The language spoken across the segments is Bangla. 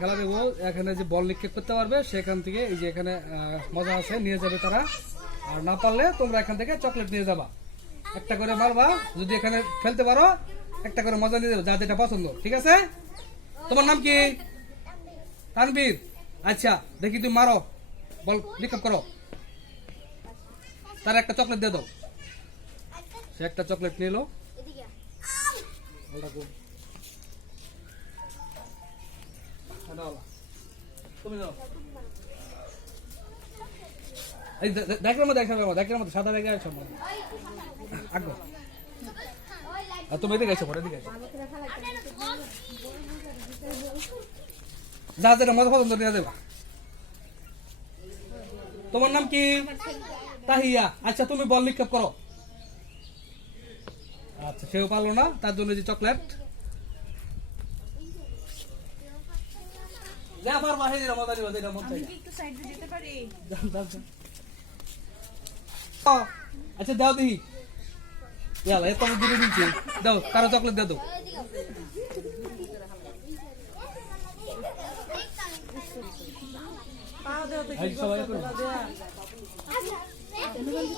খেলা দেবো এখানে যে বল নিক্ষেপ করতে পারবে সেখান থেকে এই যে এখানে মজা আছে নিয়ে যাবে তারা। আর না পারলে তোমরা এখান থেকে চকলেট নিয়ে যাবা, একটা করে মারবা, যদি এখানে ফেলতে পারো একটা করে মজা নিয়ে যাবে, যা যেটা পছন্দ। ঠিক আছে? তোমার নাম কি? তানবীর। আচ্ছা দেখি তুমি মারো, বল নিক্ষেপ করো, তার একটা চকলেট দিয়ে দাও। সে একটা চকলেট নিল, তুমি দাও। এই দেখের মধ্যে দেখের মধ্যে সাদা রেখে সব আগ্রহ। আর তুমি এদিকে এসো, এদিকে এসো, যা যেটা মজা পছন্দ নিয়ে দেবা। তোমার নাম কি? তাহিয়া। আচ্ছা তুমি বল নিক্ষেপ করো। আচ্ছা সেও পারলো না, তার জন্য যে চকলেট আচ্ছা দাও দেখি, এত দূরে দিচ্ছি, দাও কারো চকলেট দাও।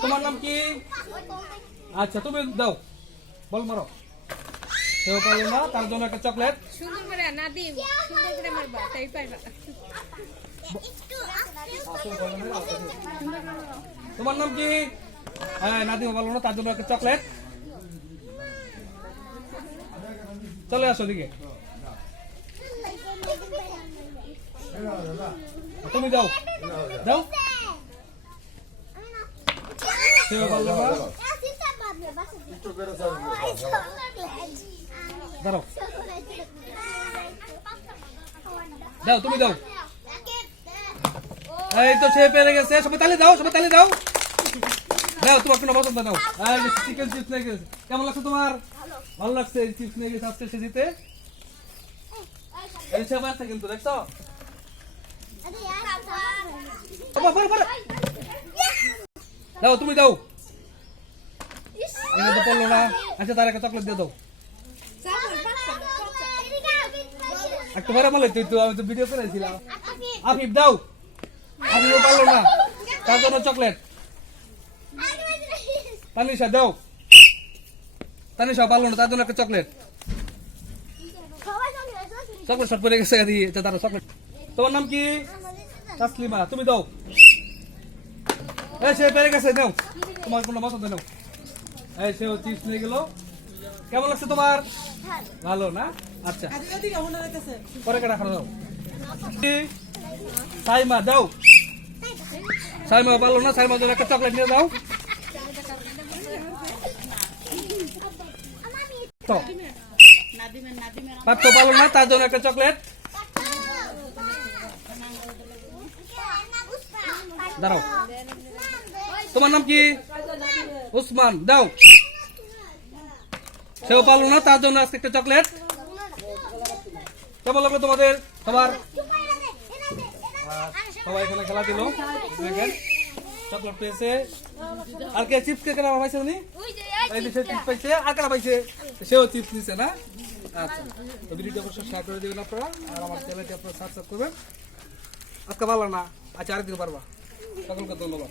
তোমার নাম কি? আচ্ছা তুমি দাও, বল মারো। সেও পারলো না, তার জন্য একটা চকলেট। তোমার নাম কি? হ্যাঁ নাদিম পারলো না, তার জন্য একটা চকলেট। চলে আসো দিকে, তুমি দাও দাও। সেও পারলো না, দাঁড়াও দাও তুমি দাও। এই তো সে পেরে গেছে, সবাই তালি দাও, সবাই তালি দাও। দাও তোমার কোনো পছন্দ নাও। চিকেন চিপস নিয়ে গেছে, কেমন লাগছে তোমার? ভালো লাগছে, চিপস নিয়ে গেছে আজকে সে জিতে। এই সব আছে কিন্তু দেখছো, দাও তুমি দাও। এটা তো পড়লো না। আচ্ছা তার একটা চকলেট দিয়ে দাও। একটু পরে বলে তুই তো, আমি তো ভিডিও করেছিলাম। আফিফ দাও। আফিফও পারলো না, তার জন্য চকলেট। তানিশা দাও। তানিশা পারলো না, তার জন্য একটা চকলেট। চকলেট শর্ট পড়ে গেছে, তার চকলেট। তোমার নাম কি? তাসলিমা। তুমি দাও। সে পেরে গেছে, দাও তোমার কোনো পছন্দ নাও। এই সেও চিপস নিয়ে গেল। কেমন লাগছে তোমার? ভালো না? আচ্ছা পরে কেটা খাওয়া দাও। সাইমা দাও। সাইমা পারলো না, সাইমার জন্য একটা চকলেট নিয়ে দাও। পাত্র পারলো না, তার জন্য একটা চকলেট। দাঁড়াও। তোমার নাম কি? উসমান দাও। সেও পারলো না, তার জন্য আজকে একটা চকলেট। কেমন লাগলো তোমাদের? সবার সবাই এখানে খেলা দিল, চকলেট পেয়েছে। আর কে চিপস কে কেনা পাইছে? উনি চিপস পাইছে, আর কেনা পাইছে? সেও চিপস নিছে না? আচ্ছা ভিডিওটি অবশ্যই শেয়ার করে দেবেন আপনারা, আর আমার চ্যানেলটি আপনারা সাবস্ক্রাইব করবেন। আজকে ভালো না, আচ্ছা আরেকদিন পারবা। সকলকে ধন্যবাদ।